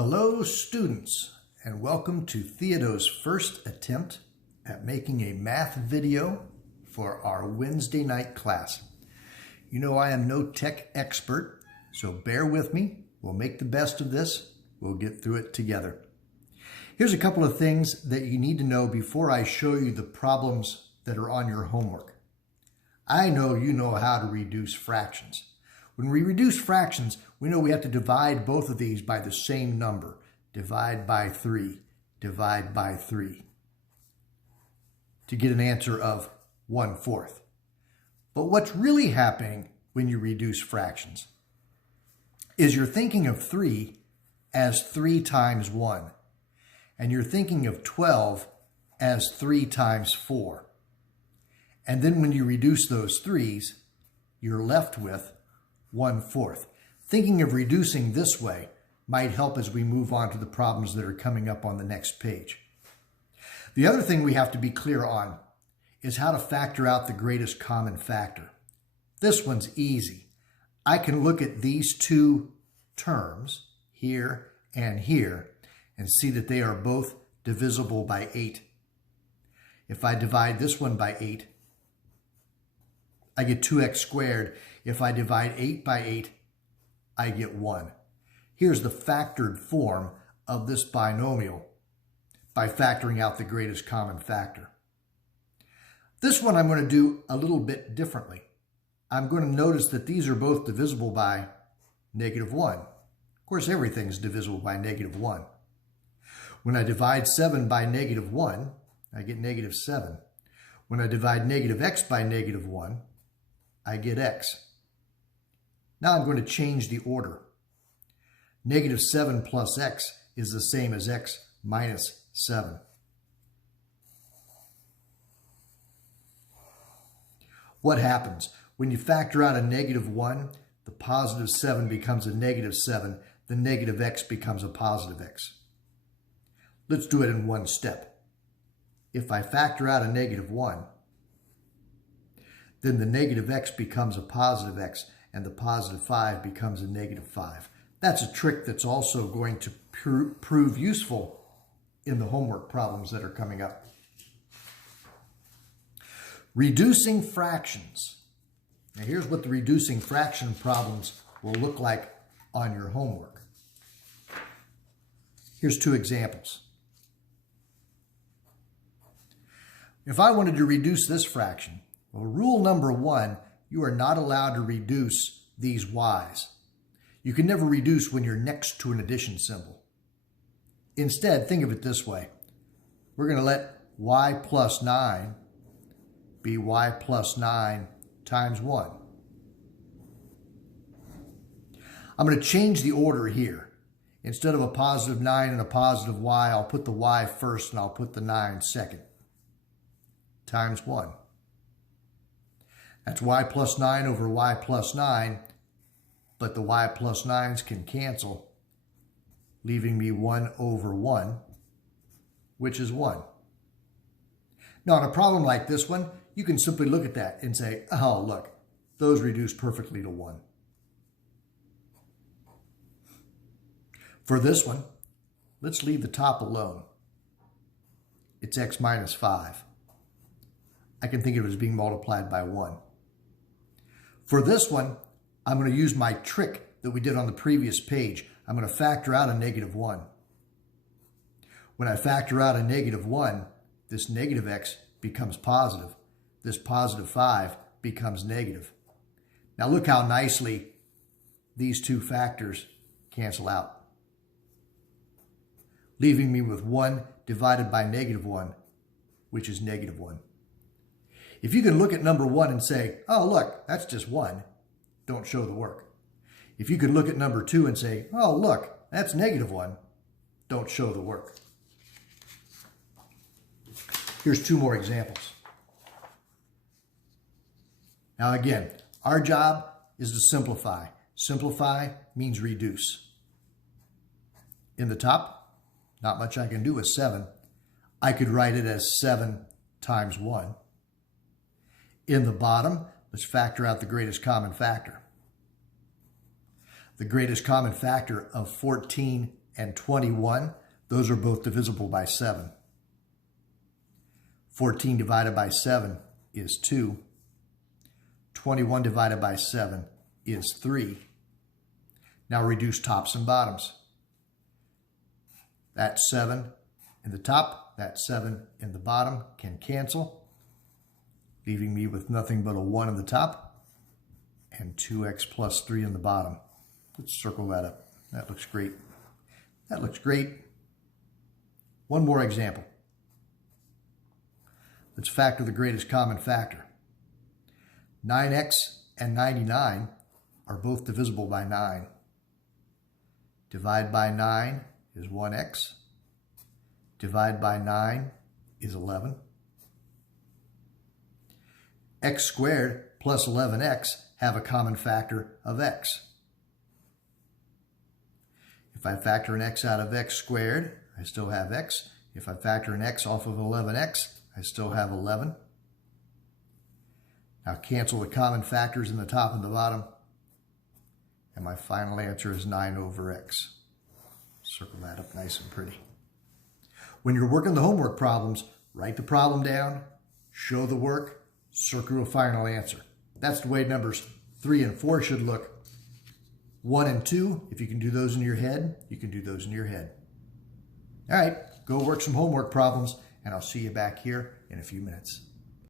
Hello students, and welcome to Theado's first attempt at making a math video for our Wednesday night class. You know I am no tech expert, so bear with me. We'll make the best of this. We'll get through it together. Here's a couple of things that you need to know before I show you the problems that are on your homework. I know you know how to reduce fractions. When we reduce fractions, we know we have to divide both of these by the same number. Divide by 3, divide by 3, to get an answer of 1/4. But what's really happening when you reduce fractions is you're thinking of 3 as 3 times 1, and you're thinking of 12 as 3 times 4. And then when you reduce those 3's, you're left with 1/4. Thinking of reducing this way might help as we move on to the problems that are coming up on the next page. The other thing we have to be clear on is how to factor out the greatest common factor. This one's easy. I can look at these two terms, here and here, and see that they are both divisible by 8. If I divide this one by 8, I get 2x squared. If I divide 8 by 8, I get 1. Here's the factored form of this binomial by factoring out the greatest common factor. This one I'm going to do a little bit differently. I'm going to notice that these are both divisible by -1. Of course, everything's divisible by -1. When I divide 7 by -1, I get -7. When I divide -x by -1, I get x. Now I'm going to change the order. -7 plus x is the same as x minus 7. What happens? When you factor out a -1, the positive 7 becomes a -7. The negative x becomes a positive x. Let's do it in one step. If I factor out a -1, then the negative x becomes a positive x, and the positive 5 becomes a -5. That's a trick that's also going to prove useful in the homework problems that are coming up. Reducing fractions. Now here's what the reducing fraction problems will look like on your homework. Here's two examples. If I wanted to reduce this fraction, well, rule number 1, you are not allowed to reduce these y's. You can never reduce when you're next to an addition symbol. Instead, think of it this way. We're going to let y plus 9 be y plus 9 times 1. I'm going to change the order here. Instead of a positive 9 and a positive y, I'll put the y first and I'll put the 9 second. Times 1. That's y plus 9 over y plus 9, but the y plus 9's can cancel, leaving me 1 over 1, which is 1. Now, in a problem like this one, you can simply look at that and say, oh, look, those reduce perfectly to 1. For this one, let's leave the top alone. It's x minus 5. I can think of it as being multiplied by 1. For this one, I'm going to use my trick that we did on the previous page. I'm going to factor out a -1. When I factor out a -1, this negative x becomes positive. This positive 5 becomes negative. Now look how nicely these two factors cancel out, leaving me with 1 divided by -1, which is -1. If you can look at number 1 and say, oh, look, that's just 1, don't show the work. If you can look at number 2 and say, oh, look, that's -1, don't show the work. Here's two more examples. Now again, our job is to simplify. Simplify means reduce. In the top, not much I can do with 7. I could write it as 7 times 1. In the bottom, let's factor out the greatest common factor. The greatest common factor of 14 and 21, those are both divisible by 7. 14 divided by 7 is 2. 21 divided by 7 is 3. Now reduce tops and bottoms. That 7 in the top, that 7 in the bottom can cancel, leaving me with nothing but a 1 in the top and 2x plus 3 in the bottom. Let's circle that up. That looks great. That looks great. One more example. Let's factor the greatest common factor. 9x and 99 are both divisible by 9. Divide by 9 is 1x. Divide by 9 is 11. X squared plus 11x have a common factor of x. If I factor an x out of x squared, I still have x. If I factor an x off of 11x, I still have 11. Now cancel the common factors in the top and the bottom, and my final answer is 9 over x. Circle that up nice and pretty. When you're working the homework problems, write the problem down, show the work, circle a final answer. That's the way numbers 3 and 4 should look. 1 and 2, if you can do those in your head, you can do those in your head. All right, go work some homework problems, and I'll see you back here in a few minutes.